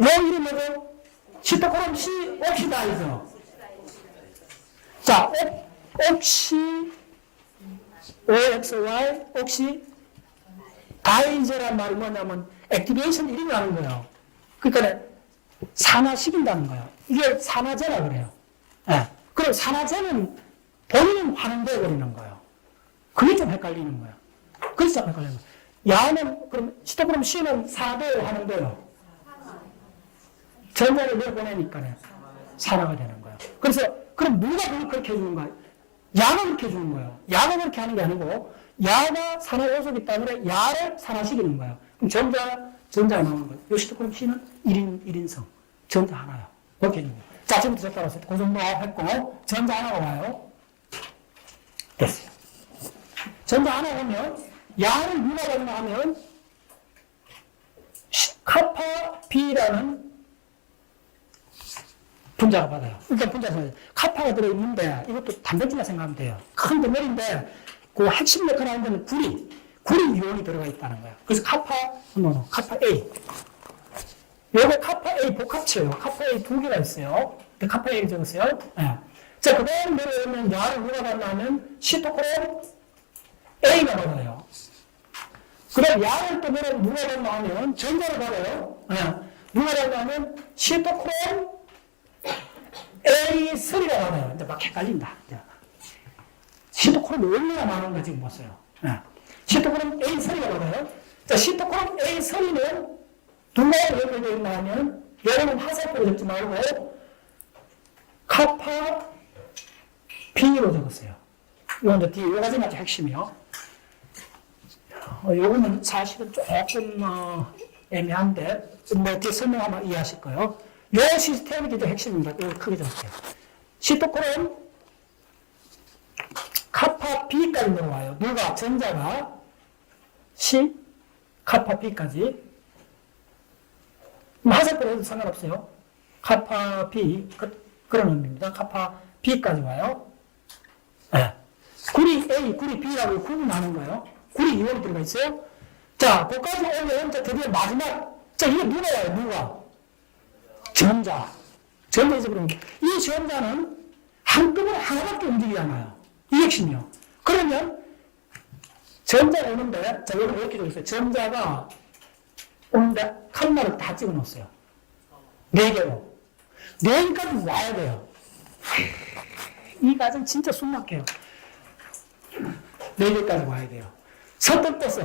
요 이름은 시토크롬 C 옥시다이저. 자, 옥시 OXY 옥시 다이저란 말이 뭐냐면 액티베이션 이름이라는 거예요. 그러니까 산화시킨다는 거예요. 이게 산화제라 그래요. 예. 그럼 산화제는 본인은 환원되어 버리는 거예요. 그게 좀 헷갈리는 거예요. 그래서 헷갈리는 거예요. 야는 그럼 시토크롬 C는 산화되어 환원돼요. 전자를 내보내니까 산화가 되는 거예요. 그래서 그럼 누가 그렇게 해주는 거예요? 야가 그렇게 해주는 거예요. 야가 그렇게 하는 게 아니고 야가 산화 요소이기 때문에 야를 산화시키는 거예요. 그럼 전자가 나오는 거예요. 요 시토크롬 C는 1인성. 전자 하나요. 그렇게 해주는 거예요. 자, 지금부터 따라서 그 정도 했고 전자 하나가 와요. 됐어요. 전자 하나 오면 야를 누가 받나 하면 카파 B라는 분자가 받아요. 일단 분자는 카파가 들어있는데 이것도 단백질이라 생각하면 돼요. 큰 덩어리인데 그 핵심 역할을 하는 데는 구리 이온이 들어가 있다는 거예요. 그래서 카파 A. 요거 카파 A 복합체예요. 카파 A 두 개가 있어요. 카파 A 적었어요. 네. 자, 그 다음 내려오면 야를 누가 받나면 시토크롬 A가 받아요. 그 다음 야를 또 내려오면 누가 받나 하면 전자를 받아요. 네. 누가 받나 하면 시토크롬 A3가 많아요. 이제 막 헷갈린다. 시토크롬이 얼마나 많은가 지금 보세요. 네. 시토크롬 A3가 많아요. 자, 시토크롬 A3는 누가 연결되어 있나 하면, 여러분 화살표로 적지 말고, 카파 B로 적었어요. 이건 이제 뒤에 요 가지가 아주 핵심이요. 요거는 사실은 조금, 애매한데, 뭐 뒤에 설명하면 이해하실 거예요. 요 시스템이 진짜 핵심입니다. 이걸 크게 적을게요. 시토크롬 카파 B까지 들어와요. 누가? 전자가 C 카파 B까지. 화살표로 해도 상관없어요. 카파 B 그런 의미입니다. 카파 B까지 와요. 네. 구리 A, 구리 B라고 구분하는 거예요. 구리 이온이 들어가 있어요. 자, 거기까지 오면 드디어 마지막. 자, 이게 누가 와요? 누가? 전자에서 그러면 이 전자는 한꺼번에 하나밖에 움직이지 않아요. 이 핵심이요. 그러면 전자가 오는데, 자, 여기 이렇게 되어 있어요. 전자가 오는데 칸마를 다 찍어 놓았어요. 4개로. 4개까지 와야 돼요. 이 과정 진짜 숨막혀요. 4개까지 와야 돼요. 서툴떠서,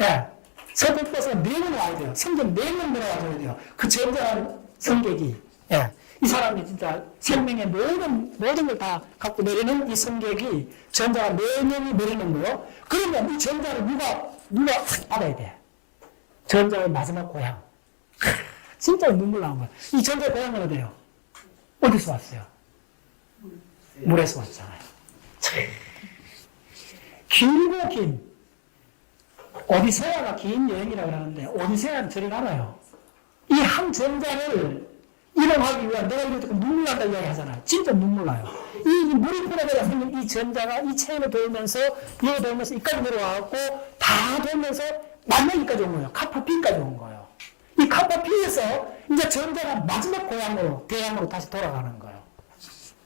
예. 서툴떠서 4명 와야 돼요. 생전 4명 들어와줘야 돼요. 그 전자는 성격이, 예. 이 사람이 진짜 생명의 모든 걸 다 갖고 내리는 이 성격이 전자가 4명이 내리는 거요. 그러면 이 전자를 누가 받아야 돼. 전자의 마지막 고향. 진짜 눈물 나온 거야. 이 전자의 고향은 어디예요? 어디서 왔어요? 물에서 왔잖아요. 길고 긴. 오디세아가 긴 여행이라고 하는데, 오디세아는 저리 가나요? 이 한 전자를 이동하기 위한 내가 이렇게 눈물 난다 이야기 하잖아요. 진짜 눈물 나요. 이 물이 뿌려져서 생긴 이 전자가 이 체인을 돌면서, 이거 돌면서 이까지 내려와갖고, 다 돌면서 만나기까지 온 거예요. 카파 B까지 온 거예요. 이 카파 B에서 이제 전자가 마지막 고향으로, 대양으로 다시 돌아가는 거예요.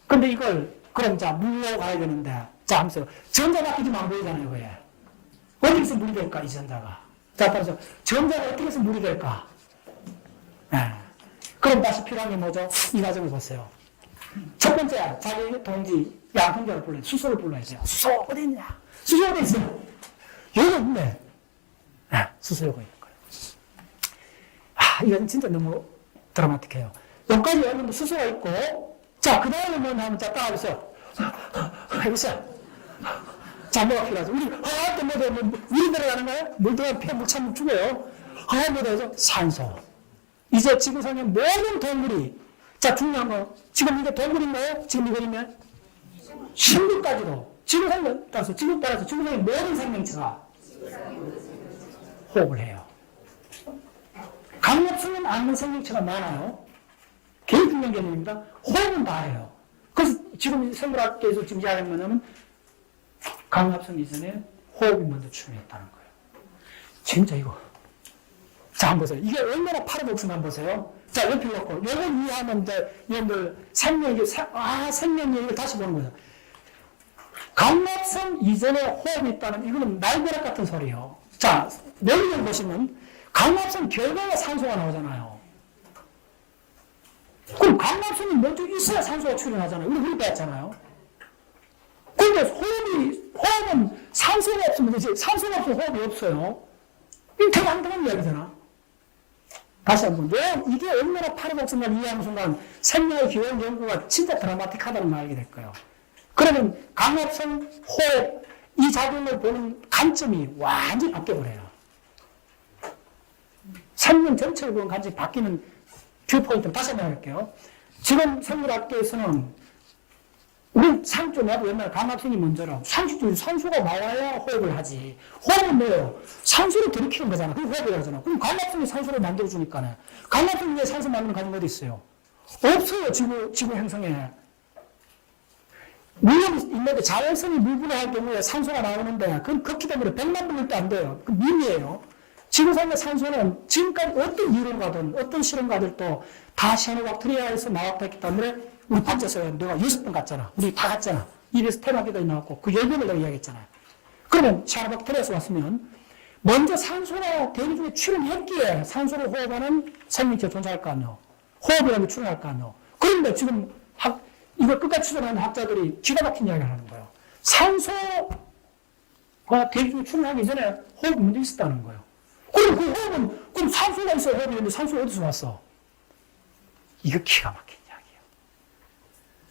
근데 이걸, 그럼 자, 물로 가야 되는데, 자, 하면서 전자 바뀌지만 안 보이잖아요, 왜? 어디서 물이 될까, 이 전자가? 자, 따라서 전자가 어떻게 해서 물이 될까? 네. 그럼 다시 필요한 게 뭐죠? 이 과정을 보세요. 첫 번째, 자기 동지, 형제를 불러야 돼. 수소를 불러야 돼요. 수소 어디 있냐? 수소 어디 있어? 여기 있네. 네, 수소 여기 있는 거예요. 이건 진짜 너무 드라마틱해요. 여기까지 오면 수소가 있고, 자, 그 다음에 뭐 하면, 자, 따라해보세요. 해보세요. 자, 뭐가 필요하죠? 물이 들어가는 거예요? 물 들어가면 폐물 참으면 죽어요. 뭐 되죠? 산소. 이제 지구상의 모든 동물이, 자, 중요한 거, 지금 이게 동물인가요? 지금 이거면? 식물까지도, 지구상에 따라서, 지구상의 모든 생명체가 호흡을 해요. 강압성은 않는 생명체가 많아요. 굉장히 중요한 개념입니다. 호흡은 다 해요. 그래서 지금 생물학계에서 지금 이야기하는 거냐면, 강압성 이전에 호흡이 먼저 중요했다는 거예요. 진짜 이거. 자, 한번 보세요. 이게 얼마나 파라독스나 한번 보세요. 자, 옆에 놓고, 요걸 이해하면 이제, 여러분들, 생명 얘기를 다시 보는 거죠. 강압성 이전에 호흡이 있다는, 이거는 날벼락 같은 소리예요. 자, 내용을 보시면, 강압성 결과가 산소가 나오잖아요. 그럼 강압성이 먼저 있어야 산소가 출현하잖아요. 우리 배웠잖아요. 근데 호흡은 산소가 없으면 되지, 산소가 없으면 호흡이 없어요. 이거 되게 안타까운 이야기잖아. 다시 한 번, 이게 얼마나 파라독스인가 이해하는 순간 생명의 기원 연구가 진짜 드라마틱하다는 걸 알게 될 거예요. 그러면 강압성 호흡, 이 작용을 보는 관점이 완전히 바뀌어버려요. 생명 전체를 보는 관점이 바뀌는 뷰포인트를 다시 한번 해볼게요. 지금 생물학계에서는 우리 상주 나도 옛날에 강압성이 먼저라. 산소가 나와야 호흡을 하지. 호흡은 뭐예요? 산소를 들이키는 거잖아. 그게 호흡이라고 하잖아. 그럼 강압성이 산소를 만들어주니까는. 강압성 위에 산소 만드는 과정이 어디 있어요? 없어요. 지구 행성에. 물론 있는데 자연성이 물분해할 경우에 산소가 나오는데 그건 극히 때문에 100만 분일도 안 돼요. 그 미미예요. 지구상의 산소는 지금까지 어떤 이론가든 어떤 실험가들도 다 시아노박테리아에서 나왔기 때문에 우리 반자서에 내가 6번 갔잖아. 우리 다 갔잖아. 입에서 테마기도 나왔고 그 10번을 내가 이야기했잖아요. 그러면 시아노박테리아에서 왔으면 먼저 산소가 대기 중에 출현했기에 산소를 호흡하는 생명체가 존재할 거 아니에요. 호흡이라는 게 출현할 거 아니에요. 그런데 지금 이걸 끝까지 추정하는 학자들이 기가 막힌 이야기를 하는 거예요. 산소가 대기 중에 출현하기 전에 호흡이 먼저 있었다는 거예요. 그럼 그 호흡은, 그럼 산소가 있어야 호흡이 있는데 산소가 어디서 왔어? 이거 기가 막힌 이야기예요.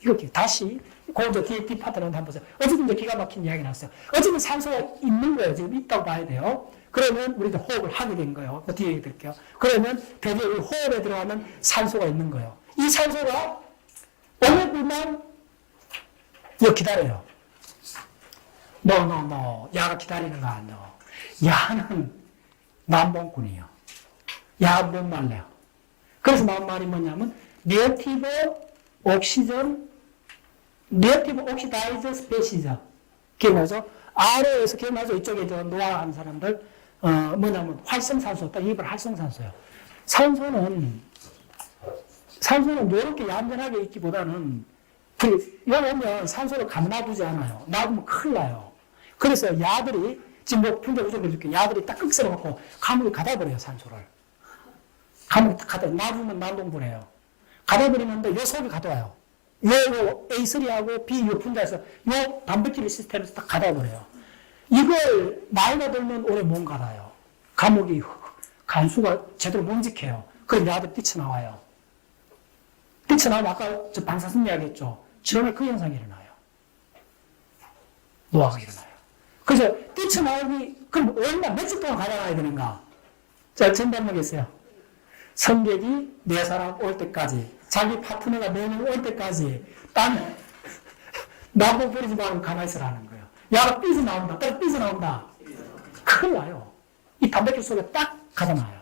이거 다시, 그 뒤에 뒷파트를 한번 보세요. 어쨌든 이제 기가 막힌 이야기 나왔어요. 어쨌든 산소가 있는 거예요. 지금 있다고 봐야 돼요. 그러면 우리가 호흡을 하게 된 거예요. 그 뒤에 얘기 드릴게요. 그러면 드디어 우리 호흡에 들어가는 산소가 있는 거예요. 이 산소가 어느 불만 이거 기다려요. 야가 기다리는 거 아니야. 야는 남봉꾼이에요. 야 못 말래요. 그래서 말이 뭐냐면 네어티브 옥시다이즈 스페시즈. 기억나죠? RO에서 기억나죠? 이쪽에 노화하는 사람들 뭐냐면 활성산소, 딱 입을 활성산소예요. 산소는 이렇게 얌전하게 있기보다는 이러면 산소를 가둬두지 않아요. 놔두면 큰일 나요. 그래서 야들이 지금 뭐 풍자 우정을 이렇게 야들이 딱 끄스러 갖고 감옥에 가둬버려요. 산소를. 감옥에 딱 놔두면 난동분해요. 가둬버리는데 요 속에 가둬요. 요 A3하고 B 요 분자에서 요 단백질 시스템에서 딱 가둬버려요. 이걸 나이가 들면 오래 못 가둬요. 감옥이 간수가 제대로 못 지켜요. 그럼 야들이 뛰쳐나와요. 뛰쳐나오면 아까 저 방사선 이야기했죠. 질환을 그 현상이 일어나요. 노화가 일어나요. 그래서 뛰쳐나오기, 그럼 얼마, 며칠 동안 가둬놔야 되는가? 자, 전반목이 있어요. 성객이 4사람 올 때까지, 자기 파트너가 4명 올 때까지, 나보고 버리지 말고 가만히 있으라는 거예요. 야가 삐져나온다, 딱 삐져나온다. 큰일 나요. 이 단백질 속에 딱 가둬놔요.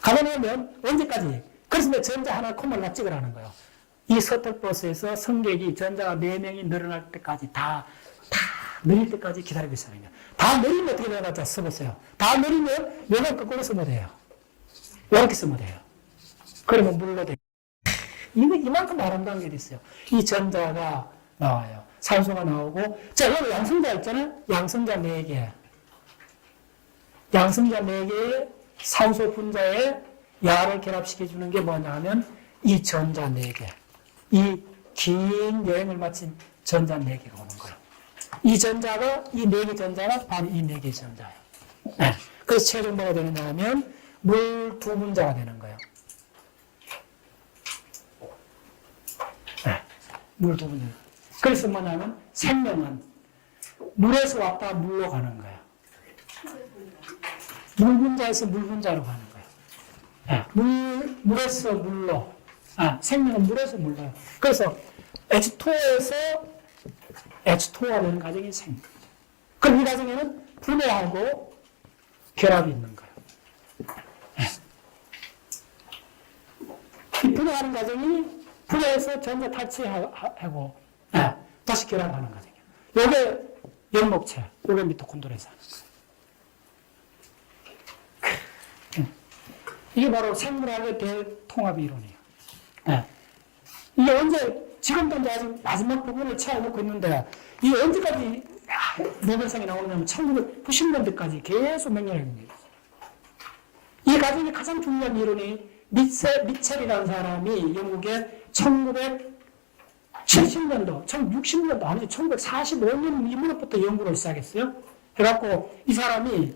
가둬놓으면 언제까지? 그래서 내 전자 하나 콤마를 찍으라는 거예요. 이 서틀버스에서 성객이 전자가 4명이 늘어날 때까지 다 내릴 때까지 기다리고 있어야 돼요. 다 내리면 어떻게 되나 써보세요. 다 내리면 요걸 거꾸로 쓰면 돼요. 이렇게 쓰면 돼요. 그러면 물로 돼요. 이만큼 아름다운 게 있어요. 이 전자가 나와요. 산소가 나오고, 자, 여기 양성자 있잖아요. 양성자 4개. 양성자 4개의 산소 분자에 야를 결합시켜주는 게 뭐냐 하면 이 전자 4개. 이 긴 여행을 마친 전자 4개가 오는 거예요. 이 전자가, 이 4개 전자가 바로 이 4개 전자예요. 네. 그래서 최종 뭐가 되느냐 하면 물 2분자가 되는 거예요. 네. 물 2분자. 그래서 뭐냐면 생명은 물에서 왔다 물로 가는 거예요. 물 분자에서 물 분자로 가는 거예요. 네. 물에서 물로. 생명은 물에서 물로요. 그래서 H2O에서 H2O가 되는 과정이 생명. 그럼 이 과정에는 분해하고 결합이 있는 거예요. 네. 이 분해하는 과정이 분해해서 전자 탈취하고 다시 결합하는 과정이에요. 요게 연목체, 요게 미토콘드리아에서 하는 거예요. 이게 바로 생물학의 대통합 이론이에요. 네. 이게 언제, 지금도 이제 아직 마지막 부분을 채워놓고 있는데, 이게 언제까지 노벨상이 나오냐면 1990년대까지 계속 몇 년을 합니다. 이 과정이 가장 중요한 이론이 미첼이라는 사람이 영국에 1970년도, 1960년도, 아니지 1945년 이무렵부터 연구를 시작했어요. 그래갖고 이 사람이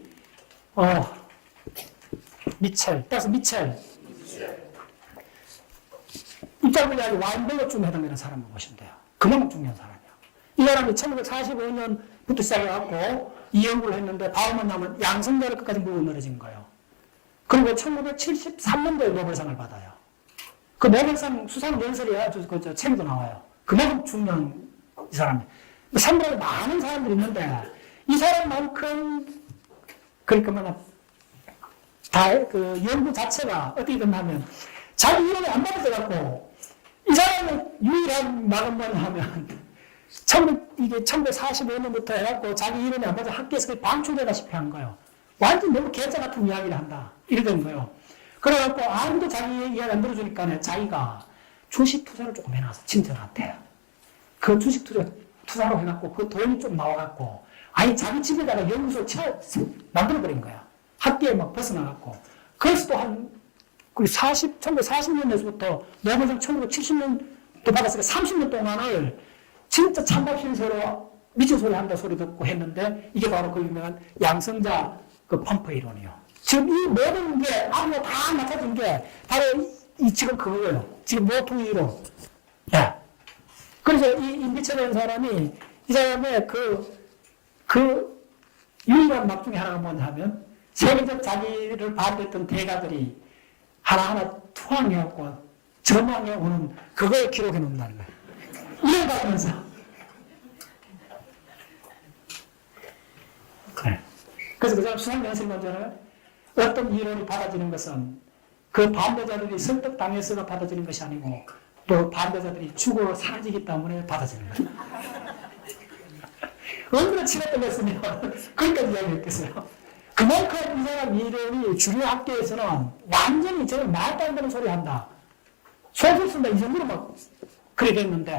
따라서 미첼 입자분야의 와인berg쯤 해당되는 사람을 보시면 돼요. 그만큼 중요한 사람이에요. 이 사람이 1945년부터 시작해갖고 이 연구를 했는데 바우만 나면 양성자를 끝까지 물고 늘어진 거예요. 그리고 1973년도에 노벨상을 받아요. 그 노벨상 수상 연설이 그 책에도 나와요. 그만큼 중요한 이 사람이. 상당히 많은 사람들이 있는데 이 사람만큼 그러니까 그 연구 자체가 어떻게 됐냐면 자기 이론이 안 받아져갖고 이 사람의 유일한 막음만 하면 이게 1945년부터 해갖고 자기 이론이 안 맞아 학교에서 방출되다시피 한 거예요. 완전 너무 개짜 같은 이야기를 한다. 이렇게 된 거예요. 그래갖고 아무도 자기 이야기 안 들어주니까 자기가 주식 투자를 조금 해놨어. 친척한테. 그 주식 투자로 해갖고 그 돈이 좀 나와갖고 아니 자기 집에다가 연구소 만들어버린 거야. 학교에 막 벗어나갖고. 그래서 또 한 1940년에서부터 노벨상 1970년도 받았으니까 30년 동안을 진짜 찬밥 신세로 미친 소리 한다 소리 듣고 했는데 이게 바로 그 유명한 양성자 그 펌프 이론이에요. 지금 이 모든 게 아무 다 맞춰진 게 바로 이 지금 그거예요. 지금 모퉁이 이론. 예. 그래서 이 미첼이라는 사람이 이 사람의 그 유일한 막 중에 하나가 뭐냐 하면 세계적 자기를 반대했던 대가들이 하나하나 투항해갖고 전망해 오는 그걸 기록해 놓는다는 거예요. 이걸 가면서. 네. 그래서 그 사람 수상 연설이 뭔지알아요? 어떤 이론이 받아지는 것은 그 반대자들이 설득당해서 받아지는 것이 아니고 또 반대자들이 죽어 사라지기 때문에 받아지는 거예요. 얼마나 치가 떨렸으면 거기까지 이야기했겠어요. 그만큼 이 사람 이론이 주류 학교에서는 완전히 저는 말도 안 되는 소리 한다. 소설 쓴다 이 정도로 막 그래 됐는데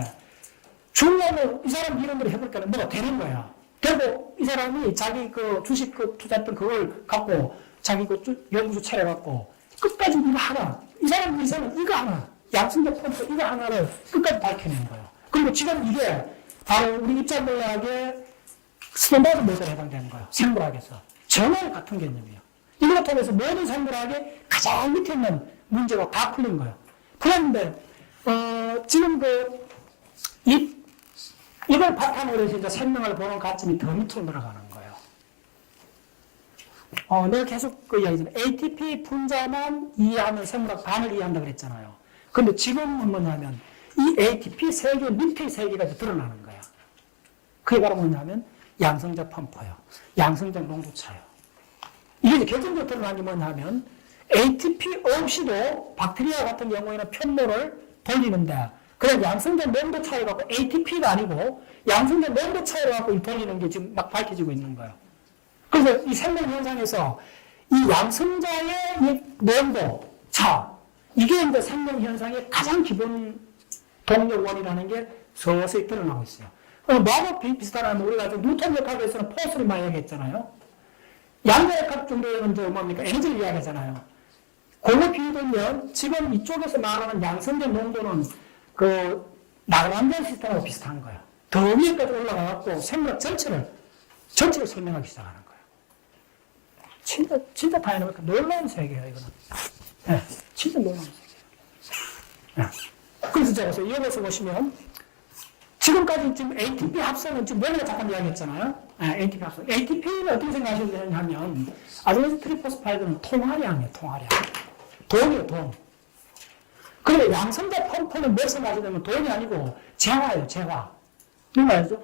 중요한 건 이 사람 이론대로 해볼까는 뭐가 되는 거야. 결국 이 사람이 자기 그 주식 그 투자했던 그걸 갖고 자기 그 연구소 차려갖고 끝까지 이거 하나. 이 사람 이사는 이거 하나. 양성적 펌프 이거 하나를 끝까지 밝혀낸 거예요. 그리고 지금 이게 바로 우리 입자물학의 스탠다드 모델에 해당되는 거예요. 생물학에서. 전혀 같은 개념이에요. 이걸 통해서 모든 생물학의 가장 밑에 있는 문제가 다 풀린 거예요. 그런데 지금 이걸 바탕으로 해서 이제 생명을 보는 관점이 더 밑으로 들어가는 거예요. 내가 계속 그 이야기잖아요. ATP 분자만 이해하면 생물학 반을 이해한다 그랬잖아요. 근데 지금은 뭐냐면 이 ATP 세계 밑에 세계가 드러나는 거야. 그게 바로 뭐냐면 양성자 펌프예요. 양성자 농도차예요. 이게 결정적으로 드러난 게 뭐냐면 ATP 없이도 박테리아 같은 경우에는 편모를 돌리는데 그냥 양성자 농도 차이를 갖고 ATP가 아니고 양성자 농도 차이를 갖고 돌리는 게 지금 막 밝혀지고 있는 거예요. 그래서 이 생명 현상에서 이 양성자의 이 농도 차 이게 이제 생명 현상의 가장 기본 동력원이라는 게 서서히 드러나고 있어요. 뭐하고 비슷하냐면 우리가 뉴턴 역학에서는 포스를 많이 얘기했잖아요. 양자역학 정도에는 이제 뭡니까? 에너지를 이야기하잖아요. 그거 비교되면 지금 이쪽에서 말하는 양성자 농도는 그 나그란전 시스템하고 비슷한 거예요. 더 위에까지 올라가갖고 생물학 전체를 설명하기 시작하는 거예요. 진짜 다이나믹한 놀라운 세계예요, 이거는. 네, 진짜 놀라운 세계예요. 네. 그래서 제가 여기서 보시면 지금까지 지금 ATP 합성은 지금 내가 잠깐 이야기했잖아요. ATP 합성. ATP는 어떻게 생각하셔야 되냐면 아데노신 트리포스파이드는 통화량이에요, 통화량. 돈이에요, 돈. 그런데 양성자 펌프는 몇 생각하셔야 되면 돈이 아니고 재화예요, 재화. 무슨 말이죠?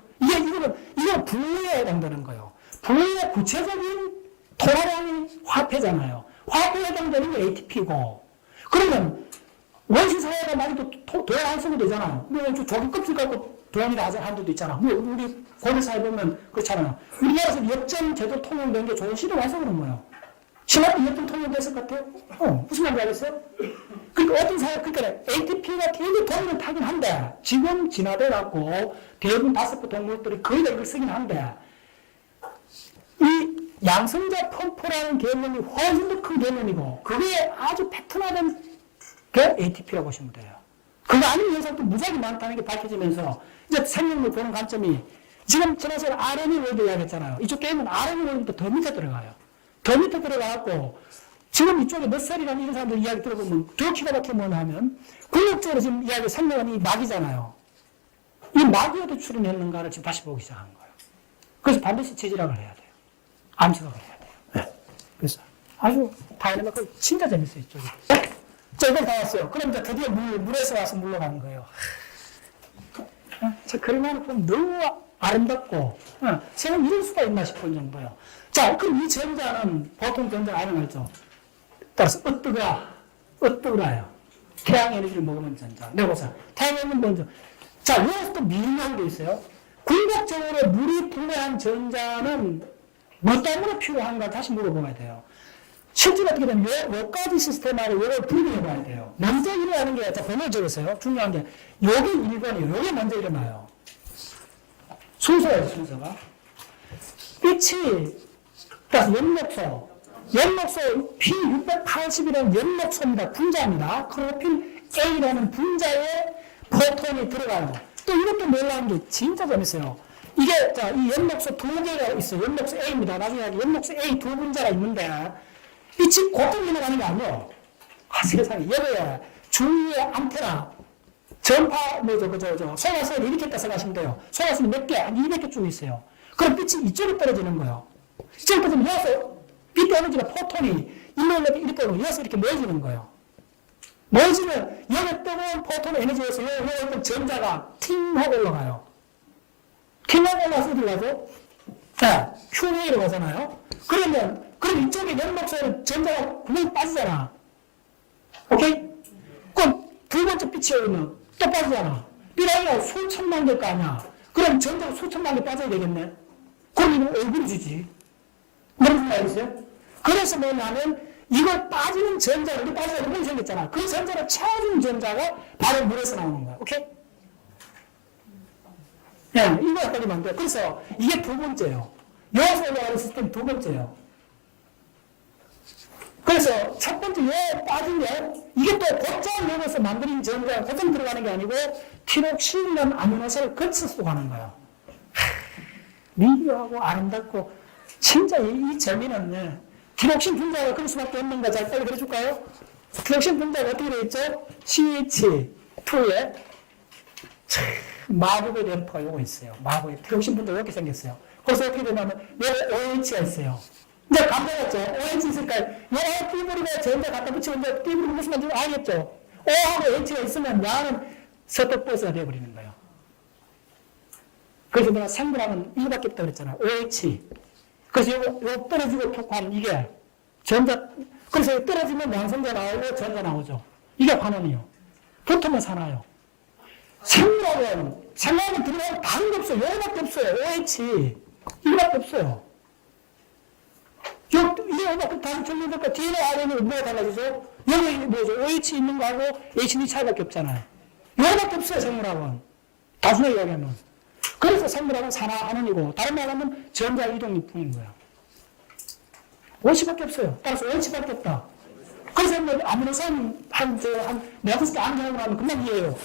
이건 분류에 해당되는 거예요. 분류의 구체적인 통화량이 화폐잖아요. 화폐에 해당되는 게 ATP고. 그러면 원시 사회가 많이 또 도형 안 쓰면 되잖아요. 뭐 조개 껍질 갖고 도형이라 하는 데도 있잖아. 뭐 우리 고대 사회 보면 그렇잖아요. 우리나라에서 역전 제도 통용된 게 조선시대 와서 그런 거예요. 신화도 몇번 통용됐을 것 같아요? 무슨 말인지 알겠어요? 그러니까 어떤 사람, 그러니까 ATP가 굉장히 도움을 타긴 한데, 지금 진화돼갖고 대부분 5개 동물들이 거의 다 이걸 쓰긴 한데, 이 양성자 펌프라는 개념이 훨씬 더 큰 개념이고, 그게 아주 패턴화된 게 ATP라고 보시면 돼요. 그거 아닌 현상도 무지하게 많다는 게 밝혀지면서, 이제 생명을 보는 관점이, 지금 지난시간에 RNA 월드 이야기했잖아요. 이쪽 게임은 RNA 월드도 더 밑에 들어가요. 더 밑에 들어가갖고, 지금 이쪽에 몇 살이라는 이런 사람들 이야기 들어보면 더 기가 막혀 뭐냐 하면, 궁극적으로 지금 이야기 생명은 이 막이잖아요. 이 막이어도 출현했는가를 지금 다시 보기 시작한 거예요. 그래서 반드시 재질학을 해야 돼요. 암시학을 해야 돼요. 네. 그래서 아주 다이내믹하고 진짜 재밌어요, 이쪽이. 자, 이걸 다 왔어요. 그럼 이제 드디어 물에서 와서 물로 가는 거예요. 저 그림을 보면 너무 아름답고, 세상에 이럴 수가 있나 싶을 정도예요. 자, 그럼 이 전자는 보통 전자 알아놨죠. 따라서 어떠가요. 태양 에너지를 먹으면 전자. 네, 보세요. 태양 에너지 먼저. 자, 여기서 또 미묘한 게 있어요. 궁극적으로 물이 분해한 전자는 뭐 때문에 필요한가 다시 물어봐야 돼요. 실제로 어떻게 되면 몇 가지 시스템하고 이걸 분리해 봐야 돼요. 먼저 일어나는 게, 자, 번호를 적었어요. 중요한 게, 요게 1번이에요. 요게 먼저 일어나요. 순서예요, 순서가. 빛이, 따라서 연목소 P680이라는 연목소입니다. 분자입니다. 크로필 A라는 분자에 포톤이 들어가요. 또 이것도 놀라운 게 진짜 재밌어요. 이게, 자, 이 연목소 두 개가 있어요. 연목소 A입니다. 나중에 연목소 A 두 분자가 있는데, 빛이 곧장 일어나는 게 아니에요. 세상에. 여기에 주위에 안테나, 전파, 소화선이 이렇게 떠서 가시면 돼요. 소화선이 몇 개, 한 200개 쭉 있어요. 그럼 빛이 이쪽에 떨어지는 거예요. 이쪽에 떨어지면 여기서 빛 에너지나 포톤이 이렇게 여기서 이렇게 모여지는 거예요. 모여지면 여기 뜨거운 포톤 에너지에서 여기 어떤 전자가 팅 하고 올라가요. 팅 하고 올라가서 어디 가죠? 자, QA로 가잖아요. 그럼 이쪽에 연목소에 전자가 분명히 빠지잖아. 오케이? 그럼 두 번째 빛이 오면 또 빠지잖아. 삐라이가 수천만 개일 거 아니야. 그럼 전자가 수천만 개 빠져야 되겠네. 그럼 이거 얼굴 주지. 무슨 말이세요? 그래서 뭐냐면 이걸 빠지는 전자가 이렇게 빠지는 물이 생겼잖아. 그 전자를 채워주는 전자가 바로 물에서 나오는 거야. 오케이? 야, 이거 헷갈리면 안 돼. 그래서 이게 두 번째예요. 여기서 올라가는 시스템 두 번째예요. 그래서 첫 번째 요 빠지면 이게 또 곧장 여기서 만드는 전자가 곧장 들어가는 게 아니고 티록신이라는 아미노산을 거쳐서 가는 거예요. 미묘하고 아름답고 진짜 이 재미는 티록신 분자가 그럴 수밖에 없는가. 자, 빨리 그려줄까요? 티록신 분자가 어떻게 되어 있죠? CH2에 마법의 램프가 요거 있어요. 마법의 티록신 분자가 이렇게 생겼어요. 그래서 어떻게 되냐면 여기 OH가 있어요. 이제 감정했죠. OH 있으니까 요 P부리가 전자 갖다 붙이면 이제 P부리 무슨 말인지 알겠죠? O하고 H가 있으면 양은 서떡버스가 되어버리는 거예요. 그래서 내가 생물하면 이거밖에 없다고 그랬잖아요. OH. 그래서 요 떨어지고 톡한 이게 전자, 그래서 떨어지면 양성자 나오고 전자 나오죠. 이게 관원이요. 붙으면 사나요. 생물하면 들어가면 다른 게 없어요. 요거밖에 없어요. OH. 이거밖에 없어요. 이거밖에 다른 전류니까 DNA, RNA는 뭐가 달라지죠? 여기 뭐죠? OH 있는 거하고 HB 차이밖에 없잖아요. 이거밖에 없어요, 생물학은. 단순하게 이야기하면. 그래서 생물학은 산화환원이고, 다른 말 하면 전자 이동일 뿐인 거예요. OH밖에 없어요. 따라서 OH밖에 없다. 그래서 뭐 아미노산 내가 봤을 때 안경하고 나면 금방 이해해요.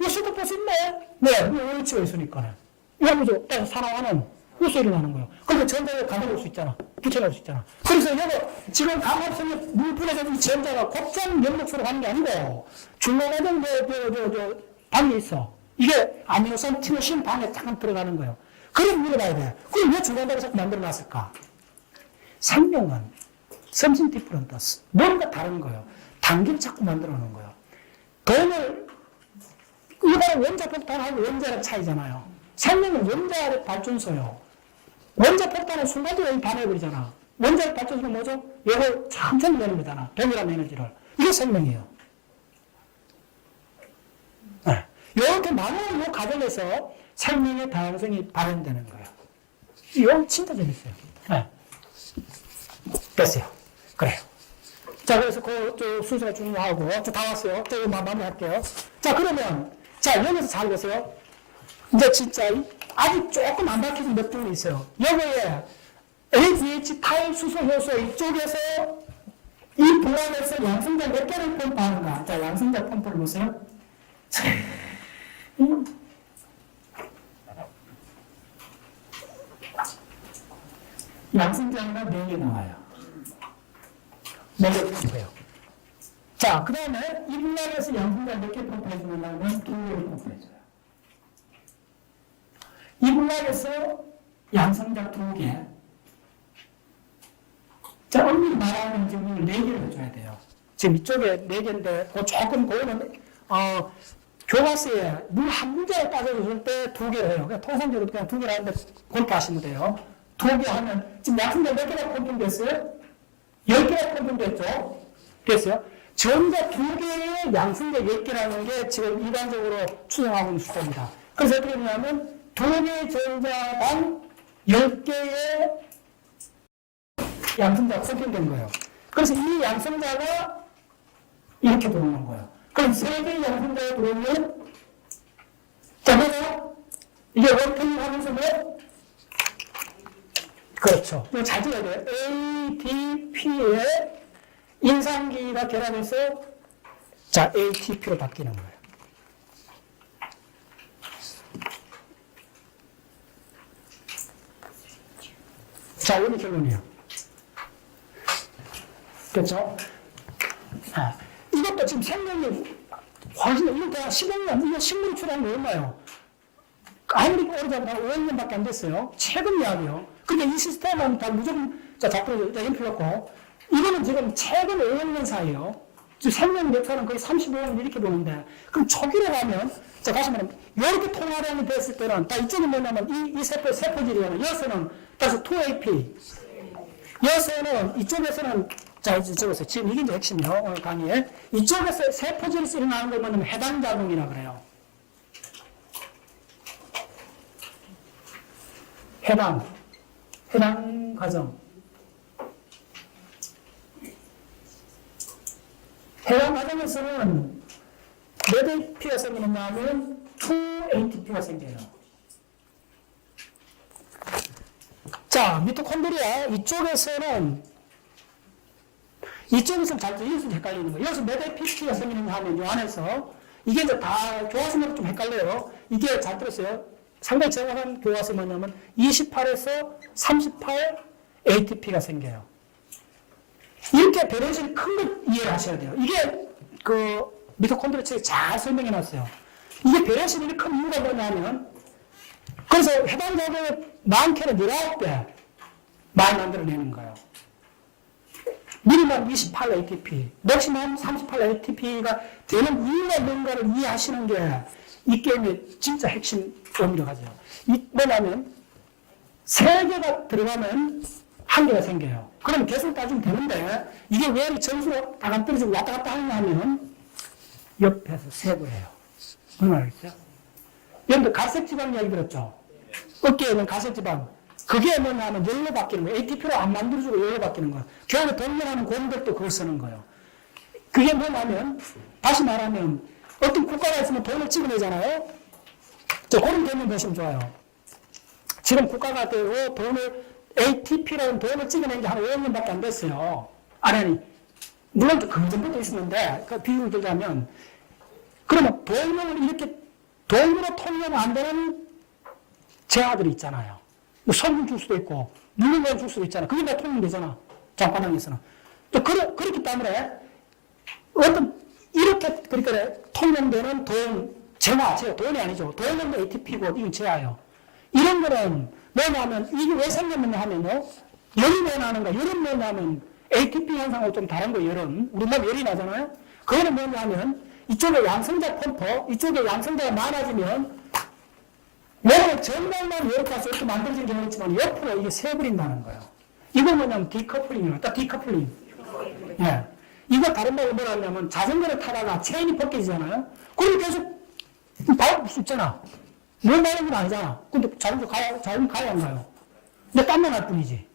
이거 슈퍼버스 있네? 네, 이거 OH가 있으니까. 이거 뭐죠? 따라서 산화환원. 호수 일어나는 거예요. 그래서 전자가 감아올 수 있잖아. 붙여놓을 수 있잖아. 그래서 이거 지금 감압성에 물 분해서 이 전자가 곧장 연목소로 가는 게 아니고 중간에는 방이 있어. 이게 아미노산 티노신 방에 잠깐 들어가는 거예요. 그럼 물어봐야 돼. 그럼 왜 중간에다가 자꾸 만들어놨을까? 생명은 something different. 뭔가 다른 거예요. 단계를 자꾸 만들어놓은 거예요. 돈을 일반 원자 폭탄하고 원자력 차이잖아요. 생명은 원자력 발전소요. 원자 폭탄은 순간적으로 반해버리잖아. 원자력 발전소는 뭐죠? 이걸 천천히 내는 거잖아. 동일한 에너지를. 이게 생명이에요. 네. 이렇게 많은 이 과정에서 생명의 다양성이 발현되는 거예요. 이건 진짜 재밌어요. 네. 됐어요. 그래요. 자, 그래서 그 순서가 중요하고, 다 왔어요. 자, 이거 마무리할게요. 자, 그러면, 자, 여기서 잘 보세요. 이제 진짜 아직 조금 안 밝혀진 몇 부분이 있어요. 여기에 ADH 타입 수소 효소 이쪽에서 이 블락에서 양성자 몇 개를 펌프하는가. 자, 양성자 펌프를 보세요. 양성자가 4개 나와요. 4개 펌프해요. 자, 그 다음에 이 블락에서 양성자 몇 개 펌프해주면 하면 2개를 펌프해줘요. 이 블락에서 양성자 2개. 자, 엄밀히 말하면 지금 4개를 해줘야 돼요. 지금 이쪽에 4개인데, 조금, 그거는, 교과서에 물 한 문제에 따져줄 때 2개를 해요. 그냥 통상적으로 그냥 2개를 하는데, 그렇게 하시면 돼요. 2개 하면, 지금 양성자 몇 개가 펌핑됐어요? 10개가 펌핑됐죠? 됐어요? 전자 2개의 양성자 10개라는 게 지금 일반적으로 추정하고 있는 숫자입니다. 그래서 어떻게 되냐면, 2개의 전자당 10개의 양성자가 펌핑된 거예요. 그래서 이 양성자가 이렇게 들어오는 거예요. 그럼 3개의 양성자가 들어오면, 자, 그래서 이게 원통을 하면서 뭐? 그렇죠. 이거 잘 들어야 돼요. ADP의 인상기가 결합해서, 자, ATP로 바뀌는 거예요. 자, 오늘 결론이에요. 그렇죠? 이것도 지금 생명이 훨씬, 이거 그냥 15년, 이거 식물이 출하는 게 얼마예요? 아무리 오래전보다 5년밖에 안 됐어요. 최근 이야기요. 근데 이 시스템은 다 무조건, 자, 작동이 연필렸고, 이거는 지금 최근 5년 사이에요. 지금 생명 몇 초는 거의 35년 이렇게 보는데, 그럼 초기로 가면, 자, 다시 말하면, 이렇게 통화량이 됐을 때는, 다 이쪽이 뭐냐면, 이 세포질이에요. 여기서는, 따라서 2AP. 여기서는, 이쪽에서는, 자, 이쪽에서, 지금 이게 이제 핵심이에요. 오늘 강의에. 이쪽에서 세포질이 일어나는 걸 뭐냐면 해당작용이라고 그래요. 해당 과정. 해당 과정에서는 몇 ATP가 생기느냐 하면 2ATP가 생겨요. 자, 미토콘드리아 이쪽에서는 잘 여기서 헷갈리는 거예요. 여기서 몇 ATP가 생기느냐 하면 이 안에서 이게 이제 다 교과서마다 좀 헷갈려요. 이게 잘 들었어요. 상당히 정확한 교과서 뭐냐면 28에서 38 ATP가 생겨요. 이렇게 배려식이 큰 걸 이해하셔야 돼요. 이게 그 미토콘드리아 책에 잘 설명해 놨어요. 이게 배려식이 큰 이유가 뭐냐면 그래서 해당 작용의 많게는 19배 많이 만들어내는 거예요. 미니멈 28 ATP, 맥시멈 38 ATP가 되는 이유가 뭔가를 이해하시는 게 이 게임의 진짜 핵심 의미로 가죠. 뭐냐면 3개가 들어가면 1개가 생겨요. 그럼 계속 따지면 되는데 이게 왜 점수가 안 떨어지고 왔다 갔다 하냐 하면 옆에서 세고예요. 무슨 말이겠어요? 여러분들 갈색지방 이야기 들었죠? 어깨에 있는 갈색지방. 그게 뭐냐면 열로 바뀌는 거예요. ATP로 안 만들어주고 열로 바뀌는 거예요. 겨울에 동면하는 공백도 그걸 쓰는 거예요. 그게 뭐냐면 다시 말하면 어떤 국가가 있으면 돈을 찍어내잖아요. 그런 개념 보시면 좋아요. 지금 국가가 되고 돈을 ATP라는 돈을 찍어낸 게 한 5년밖에 안 됐어요. 아니 물론 그 전부터 있었는데 그 비유를 들자면 그러면 돈을 이렇게 돈으로 통용 안 되는 재화들이 있잖아요. 뭐 성분 줄 수도 있고 물건 줄 수도 있잖아. 그게 다 통용되잖아. 장관항에서는. 또 그렇기 때문에 어떤 이렇게 그러니까 통용되는 돈 재화, 돈이 아니죠. 돈은 ATP고 이건 재화예요. 이런 거는 뭐냐면 이게 왜 생겼느냐 하면요. 열이 왜 나는가? 열은 뭐냐면 ATP 현상하고 좀 다른 거예요. 열은 우리 몸 열이 나잖아요. 그거는 뭐냐면 이쪽에 양성자 펌프, 이쪽에 양성자가 많아지면 열을 전달만 이렇게 가서 이렇게 만들어진 경우가 있지만 옆으로 이게 새버린다는 거예요. 이거 뭐냐면 디커플링이에요. 딱 디커플링. 예. 이거 다른 말로 뭐라 하냐면 자전거를 타다가 체인이 벗겨지잖아요. 그럼 계속 밟을 수 있잖아. 뭘 말하는 건 아니잖아. 근데 자전거 가야 안 가요? 근데 땀만 날 뿐이지.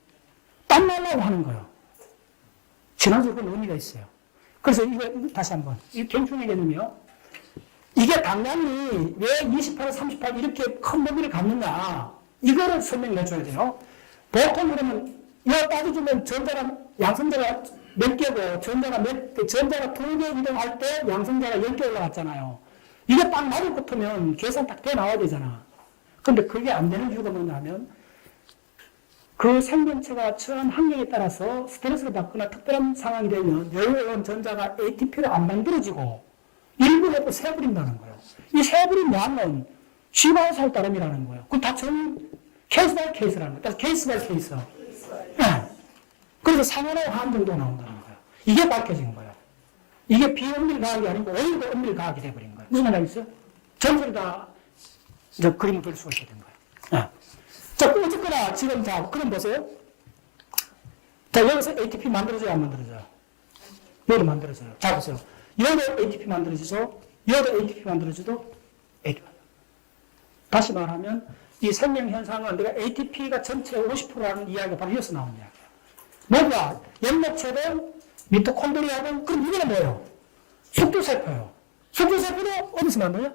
땀 날라고 하는 거예요. 지난주에 그런 의미가 있어요. 그래서 이거 다시 한번. 이 경충의 개념이요. 이게 방광이 왜 28, 38 이렇게 큰 범위를 갖느냐. 이거를 설명해 줘야 돼요. 보통 그러면 이거 따져주면 전자가, 양성자가 몇 개고, 전자가 전자가 2개 이동할 때 양성자가 10개 올라갔잖아요. 이게 딱 맞을 것 같으면 계산 딱 돼 나와야 되잖아. 근데 그게 안 되는 이유가 뭐냐면, 그 생명체가 처한 환경에 따라서 스트레스를 받거나 특별한 상황이 되면 여유로운 전자가 ATP를 안 만들어지고 일부러 또 새버린다는 거예요. 이 새버린 양은 G바이살 따름이라는 거예요. 그건 다 케이스 바이 케이스라는 거예요. 케이스 바이 케이스. 네. 그래서 상연의 화학 정도 나온다는 거예요. 이게 밝혀진 거예요. 이게 비은밀 과학이 아니고 오히려 은밀 과학이 돼버린 거예요. 무슨 말 알겠어요? 전체를 다 이제 그림을 그릴 수가 있게 된 거예요. 네. 자, 어쨌거나 지금 자, 그럼 보세요. 자, 여기서 ATP 만들어져요, 안 만들어져요? 여기도 만들어져요. 자, 보세요. 여기도 ATP 만들어지죠? 여기도 ATP 만들어지도 ATP. 다시 말하면 이 생명현상은 내가 ATP가 전체의 50%라는 이야기가 바로 이어서 나오는 이야기예요. 뭐가? 연막체든 미토콘드리아든 그럼 이거는 뭐예요? 숙주세포예요. 숙주세포도 어디서 만들어요?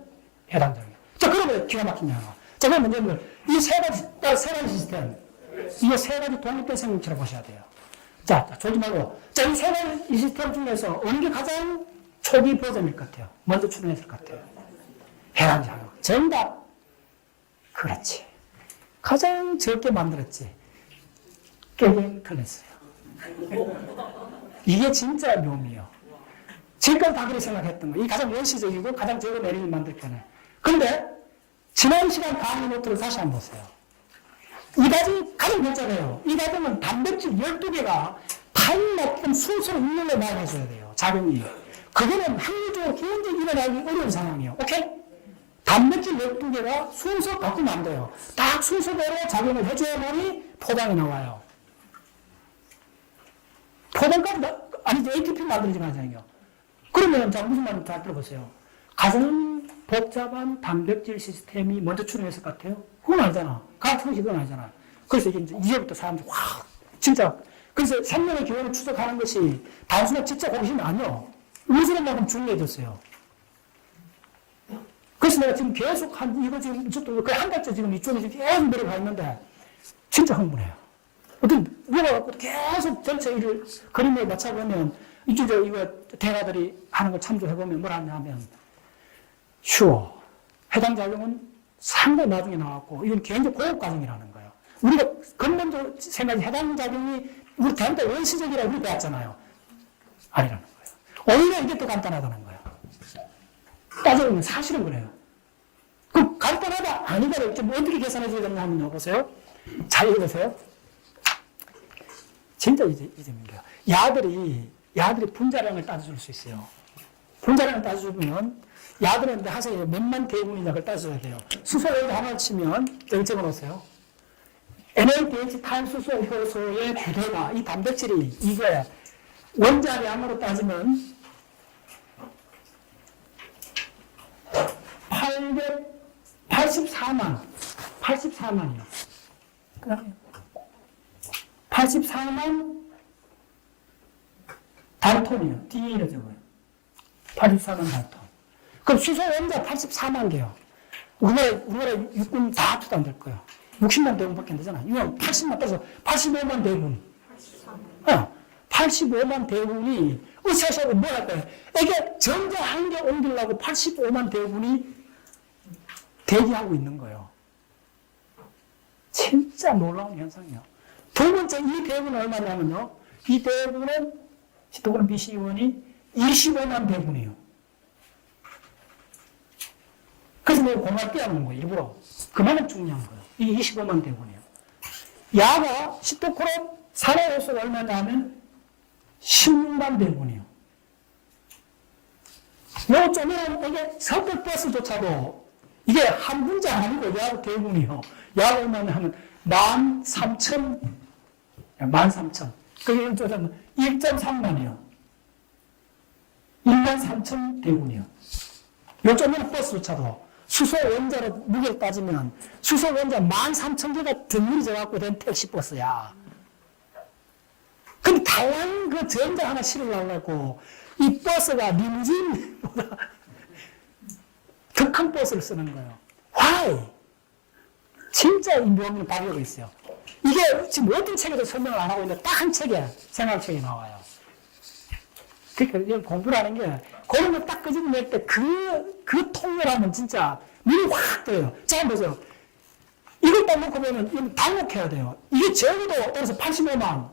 해당적이에요. 자, 그러면 기가 막힌 양아. 자, 그러면 여러분들 이 세 가지 시스템, 이거 세 가지 독립된 생명체라고 보셔야 돼요. 자, 조지 말고. 자, 이 세 가지 이 시스템 중에서 어느 게 가장 초기 버전일 것 같아요? 먼저 출현했을 것 같아요? 해당작용. 정답. 그렇지. 가장 적게 만들었지. 깨갱 틀렸어요. 이게 진짜 묘미예요. 지금까지 다 그렇게 생각했던 거. 이 가장 원시적이고 가장 적은 에너지를 만들 거네. 그런데 지난 시간 강의 노트를 다시 한번 보세요. 이 가지 가장 결정해요. 이 과정은 단백질 12개가 타임 맞게끔 순서로 운영을 많이 해줘야 돼요. 작용이. 그거는 확률적으로 굉장히 일어나기 어려운 상황이에요. 오케이? 단백질 12개가 순서 바꾸면 안 돼요. 딱 순서대로 작용을 해줘야만이 포장이 나와요. 포장까지, 아니죠. ATP 만들어지는 과정이요. 그러면, 자, 무슨 말인지 잘 들어보세요. 가장 복잡한 단백질 시스템이 먼저 출현했을 것 같아요? 그건 아니잖아. 과학 상식 그건 아니잖아. 그래서 이제부터 사람들이 진짜. 그래서 생명의 기원을 추적하는 것이 단순한 지적 호기심이 아니요. 우주론만큼 중요해졌어요. 그래서 내가 지금 계속 이거 지금 이쪽도 거의 한 달째 지금 이쪽에 지금 계속 내려가 있는데 진짜 흥분해요. 누가 갖고 계속 전체 일을 그림을 맞춰보면 이쪽에 이거 대가들이 하는 걸 참조해보면 뭘 하냐면 쉬워. 해당 작용은 상당히 나중에 나왔고 이건 굉장히 고급 과정이라는 거예요. 우리가 근본적으로 생각이 해당 작용이 우리 대한민국 원시적이라고 우리 배웠잖아요. 아니라는 거예요. 오히려 이게 더 간단하다는 거예요. 따져보면 사실은 그래요. 그 간단하다 아니다를 좀 어떻게 계산해 줘야 되나 한번 보세요. 잘 읽으세요. 진짜 이점인데요. 야들이 분자량을 따져줄 수 있어요. 분자량을 따져주면 야들은 하세요. 몇만 대분이냐 그걸 따져야 돼요. 수소를 하나 치면 여기 적어놓으세요. NaDH 탄수소 효소의 부대가 이 단백질이 이거에 원자량으로 따지면 84만이요. 84만 달톤이요. DA로 적어요. 84만 달톤. 그럼 수소 원자 84만 개요. 우리나라 육군 다 합쳐도 안 될 거예요. 60만 대군밖에 안 되잖아. 이건 80만 따서 85만 대군. 85만 대군이 으쌰으쌰하고 뭐 할 거예요? 이게 전자 한 개 옮기려고 85만 대군이 대기하고 있는 거예요. 진짜 놀라운 현상이에요. 두 번째 이 대군은 얼마냐면요. 이 대군은 시토그램 BC1이 25만 대군이에요. 그래서 내가 공을 떼어놓은 거예요. 일부러. 그만큼 중요한 거예요. 이게 25만 대군이에요. 야가 시토크롬 산화효소가 얼마냐면 16만 대군이에요. 요점은 이게 석극버스조차도 이게 한 분자 아니고 야구 대군이요. 야구 얼마나 하면 13,000. 그게 1.3만이요. 13,000 대군이요. 요점은 버스조차도 수소 원자로 무게를 따지면 수소 원자 13,000개가 등밀이 져갖고 된 택시 버스야. 근데 다양한 그 그 전자 하나 실으려고 이 버스가 리무진보다 더 큰 버스를 쓰는 거예요. Why? 진짜 이 묘미는 답이 있어요. 이게 지금 어떤 책에도 설명을 안 하고 있는데 딱 한 책에 생활책이 나와요. 그러니까 공부라는 게 그런 거 딱 끄집어낼 때 그 통렬하면 진짜 눈이 확 떠요. 자, 보세요. 이걸 딱 놓고 보면 이건 당혹해야 돼요. 이게 적어도 따라서 85만,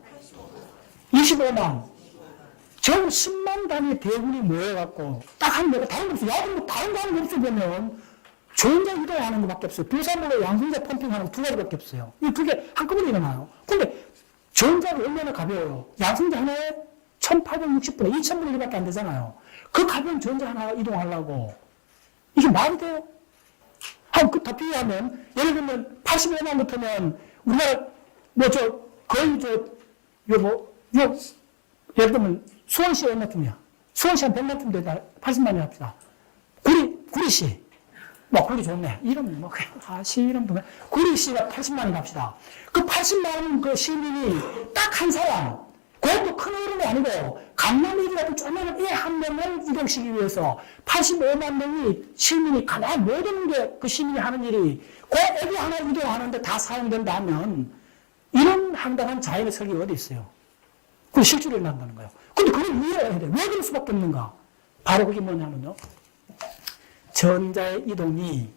25만, 적어도 10만 단위 대군이 모여갖고 딱 한 거가 다른 거 없어요. 야구 다른 거 하는 거 없어 보면 전자 이동하는 것밖에 없어요. 부산물로 양성자 펌핑하는 두 가지밖에 없어요. 이 두 개 한꺼번에 일어나요. 근데 전자가 얼마나 가벼워요. 양성자 하나에 1860분에 2000분의 1밖에 안 되잖아요. 그 가벼운 전자 하나 이동하려고 이게 말이 돼요? 더 비교하면 예를 들면 85만부터면 우리나라 거의 예를 들면 수원시 얼마쯤이야? 수원시 한 100만큼 되다 80만이 합시다. 구리시 구리 좋네. 이름 시 이름 보면 구리시가 80만이 갑시다. 그 80만 그 시민이 딱 한 사람, 그것도 큰 어른이 아니고 강남일이 같은 조그마한 애 한 명을 이동시키기 위해서 85만 명이 시민이 가만히 모든 게 그 시민이 하는 일이 그 애기 하나 이동하는데 다 사용된다 하면 이런 황당한 자연의 설계가 어디 있어요? 그게 실제로 일어난다는 거예요. 근데 그걸 이해해야 돼. 왜 그럴 수밖에 없는가? 바로 그게 뭐냐면요. 전자의 이동이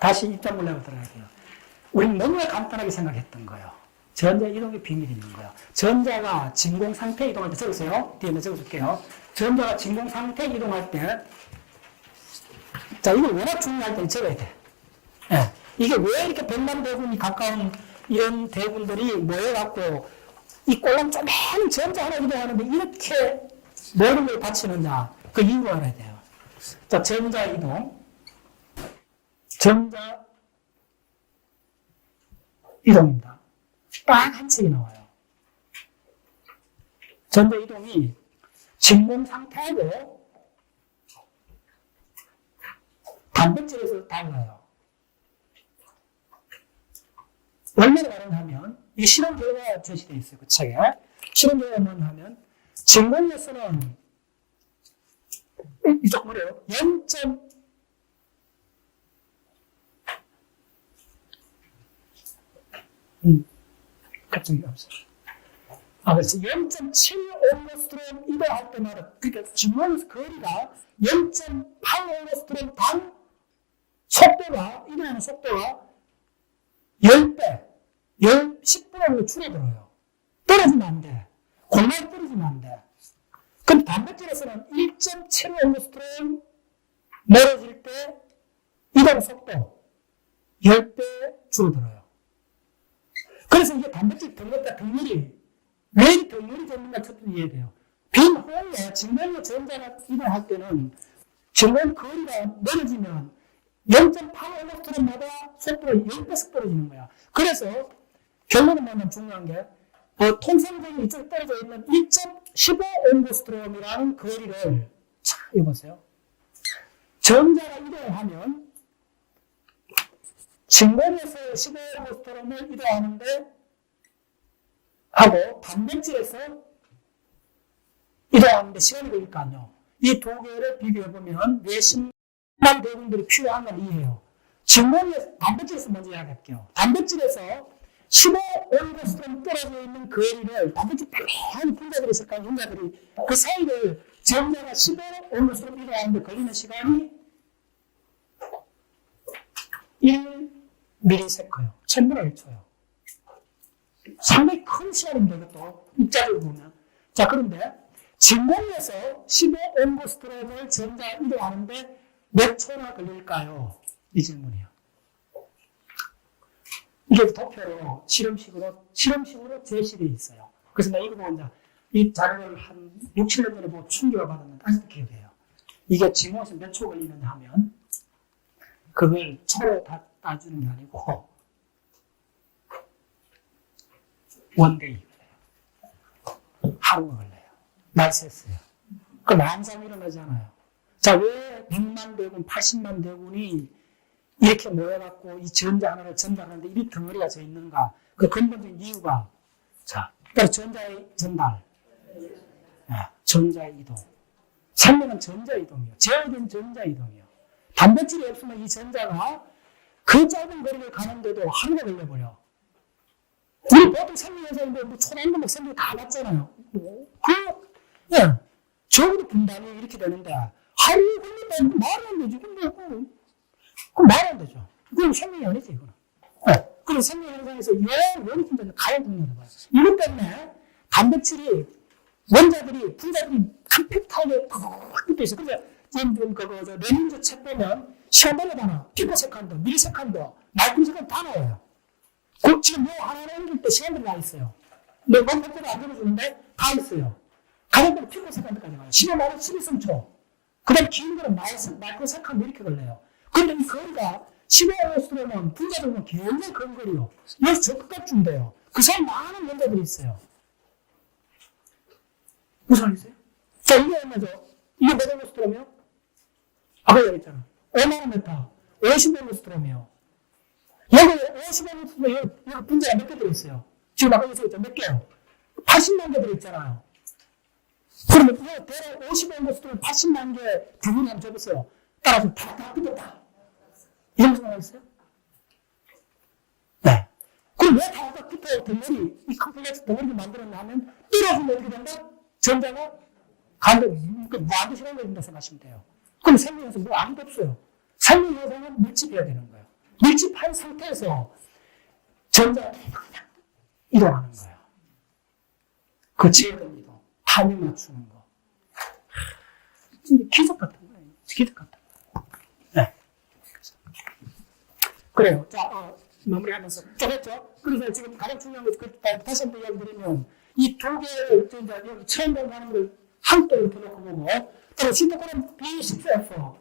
다시 입장문 내고 들어갈게요. 우리는 너무나 간단하게 생각했던 거예요. 전자의 이동의 비밀이 있는 거예요. 전자가 진공 상태에 이동할 때 적으세요. 뒤에 적어줄게요. 전자가 진공 상태에 이동할 때, 자, 이거 워낙 중요할 때 적어야 돼. 예. 이게 왜 이렇게 100만 대군이 가까운 이런 대군들이 모여갖고 이 꼴랑 조그만 전자 하나 이동하는데 이렇게 모든 걸 바치느냐. 그 이유를 알아야 돼요. 자, 전자 이동. 전자 이동입니다. 딱 한 책이 나와요. 전자 이동이 진공 상태하고 단백질에서 달라요. 얼마나 다른가하면 이 실험 결과가 제시되어 있어요. 그 책에. 실험 결과가 뭐냐 하면 진공에서는 이쪽 뭐래요? 0. 갑자기 없어요. 그렇지. 0.7옹로스트롬 이동할 때마다, 그러니까 진공에서 거리가 0.8옹로스트롬 단 속도가, 이동하는 속도가 10배, 10분의 줄어들어요. 떨어지면 안 돼. 공간이 떨어지면 안 돼. 그럼 단백질에서는 1.75옹로스트롬 멀어질 때 이동 속도 10배 줄어들어요. 그래서 이게 단백질 덩어리다 덩어리. 왜 이 덩어리 잡는가 첫째 이해돼요. 빈 호에 진공의 전자가 이동할 때는 진공 거리가 멀어지면 0.8옹로스트롬마다 속도가 10배씩 떨어지는 거야. 그래서 결론은 뭐냐면 중요한 게 통상적인 이쪽에 떨어져 있는 1.15옹로스트롬이라는 거리를 자, 이거 보세요. 전자가 이동하면 진공에서 15옹로스트롬을 이동하는데 하고 단백질에서 이동하는데 시간이 걸릴까요? 이 두 개를 비교해보면 왜 10만 대군들이 필요한 걸 이해해요. 진공에서, 단백질에서 먼저 이야기할게요. 단백질에서 15옹로스트롬 떨어져 있는 거리를 단백질 많은 분자들이 있을 거예요. 분자들이 그 사이를 전자가 15옹로스트롬 이동하는데 걸리는 시간이 1ms예요. 1000분의 1초요. 상당히 큰 시간입니다. 이것도 입자적으로 보면. 자, 그런데 진공에서 15옹로스트롬을 전자 이동하는데 몇 초나 걸릴까요? 이 질문이에요. 이게 도표로 실험식으로 제시되어 있어요. 그래서 내가 이거 보고 이제 이 자료를 한 6, 7년 전에 보고 충격을 받았는데 아직도 기억해요. 이게 진공에서 몇 초 걸리느냐 하면 그걸 초로 다 따주는 게 아니고 원데이 걸려요. 하루가 걸려요. 날 샜어요. 그 난상이 일어나잖아요. 자, 왜 100만 대군, 80만 대군이 이렇게 모여갖고 이 전자 하나를 전달하는데 이 덩어리가 져 있는가? 그 근본적인 이유가, 자, 그러니까 전자의 전달. 전자이동. 생명은 전자이동이에요. 제어된 전자이동이에요. 단백질이 없으면 이 전자가 그 짧은 거리를 가는데도 하루가 걸려버려. 우리 보통 생명현상인데 뭐 초단도 막 생명 다 봤잖아요. 예. 적어도 분단이 이렇게 되는데 하루 걸린다면 말이 안 되지. 그럼 말이 안 되죠. 그건 생명이 아니지, 이거는. 네. 그럼 생명현상에서 원이 분자는 가장 중요하다고 봐요. 이것 때문에 단백질이, 원자들이, 분자들이 컴팩트하게 붙어 있어요. 그래서 지금 레민저 책 보면 시간별로잖아. 피코세컨드, 밀리세컨드, 마이크로세컨드 다 나와요. 지금 뭐 하나 옮길 때 시간별로 나 있어요. 내 원팩터도 안 들어주는데 다 있어요. 가격대로 피코세컨드까지 가요. 15만원 11승초. 그 다음에 긴 거는 마이크로세컨드 이렇게 걸려요. 그런데 이 거리가 15호스트로면 분자들은 굉장히 큰 거리요. 여기서 저 끝까지 준대요. 그 사이 많은 원자들이 있어요. 무슨 말이세요? 자, 이게 얼마죠? 이게 몇 호스트로며? 아까 얘기했잖아. 5나노메타, 50호스트로며. 여기 50호스트로 여기 분자가 몇 개 들어있어요? 지금 아까 얘기했죠? 몇 개요? 80만 개 들어있잖아요. 그러면 이거 대략 50호스트로 80만 개 부분이 한번 접으세요. 따라서 다 뜯었다. 이런 생각 있어요? 네. 그럼 왜 다 끝에 덩어리, 이 컴플렉스 덩어리를 만들었나 하면, 뚫어주면 어떻게 된다? 전자가 가운데, 무한대 시간을 걸린다 생각하시면 돼요. 그럼 생명에서 뭐 아무도 없어요. 생명에서는 밀집해야 되는 거예요. 밀집한 상태에서 전자가 이동하는 거예요. 그 제어된 이동, 타이밍 맞추는 거. 진짜 기적 같은 거예요. 기적 같은 거. 네. 그래요. 자, 마무리하면서 좀 했죠? 그래서 지금 가장 중요한 거, 다시 한번 이야기 드리면, 이 두 개의 여기 처음 공부하는 걸 한도에 이렇게 놓고 보고, 그리고 시토크론 B10F.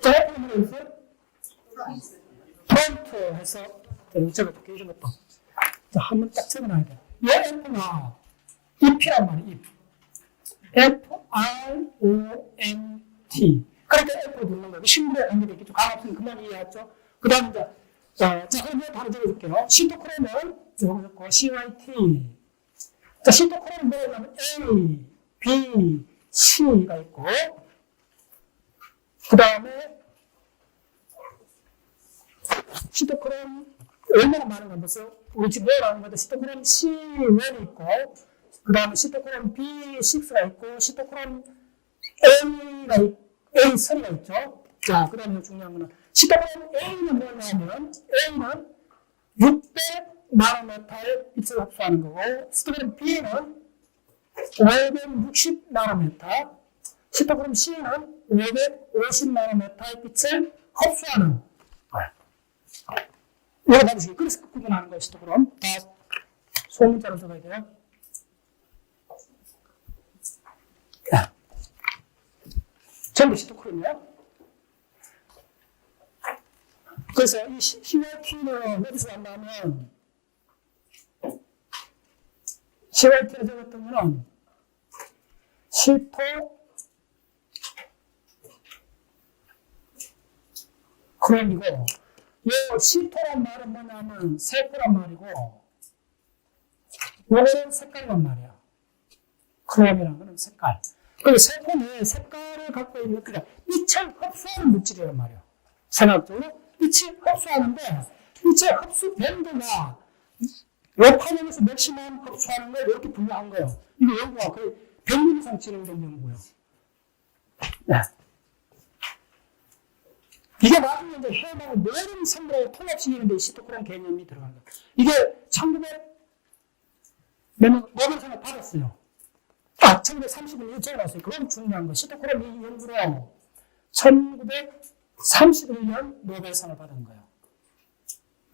자, F는 뭐가 있어요? 프론트 해서, 적어볼게요, 이런 것도. 자, 한번 딱 적어놔야 돼요. 이 F가 if란 말이에요, if. F-R-O-N-T. 그러니까 F로 부르는 거예요. 신분에 연결되겠죠. 가능성이 금방 이해했죠? 그 다음에 이제, 자, 그럼 바로 적어줄게요. 시토크론은 적어줬고, CYT. 자, 시토크론은 뭐냐면 A, B, C가 있고, 그 다음에 시토크론 얼마나 많은 건 벌써 우리 지금 외우라는 건데 시토크론 C1이 있고, 그 다음에 시토크론 B6가 있고, 시토크론 A3가 있죠. 자, 그 다음에 중요한 거는 시토크론 A는 뭐냐면 A는 600나노메타의 빛을 흡수하는 거고, 시토크론 B는 560나노메타, 시토크론 C는 550나노메타의 빛을 흡수하는 거예요. 이거 봐주시고, 그래서 구분하는 거예요, 시토크론. 다 소문자로 적어야 돼요. 자, 전부 시토크론이에요. 그래서 이 CYT는 어디서 왔냐면, CYT가 적었던 거는 시토크론이고, 이 시토란 말은 뭐냐면 세포란 말이고, 요거는 색깔이란 말이야. 크롬이라는 거는 색깔. 그리고 세포는 색깔을 갖고 있는, 그러니까 빛을 흡수하는 물질이란 말이야. 생각적으로 빛이 흡수하는데, 빛의 흡수 밴드가 요 파장에서 맥시멈 흡수하는 걸 이렇게 분류한 거예요. 이거 연구가 거의 100년 이상 진행된 연구예요. 네. 이게 나중에 이제 해마고 모든 생물을 통합시키는데 시토크론 개념이 들어간 거예요. 이게 1900년 노벨상을 받았어요. 1931년 적어놨어요. 그건 중요한 거. 시토크론 이 연구로 1931년 노벨상을 받은 거예요.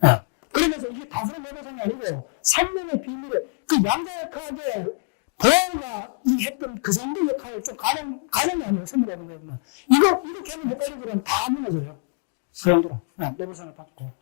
네. 그러면서 이게 단순한 노벨상이 아니고 생명의 비밀을 그 양자역학의 보아가 했던 그 정도 역할을 좀 가능이 아니에요. 생물학을 보면 이거 개념 못 가지고는 다 무너져요. 그 정도로 노벨상을 받고.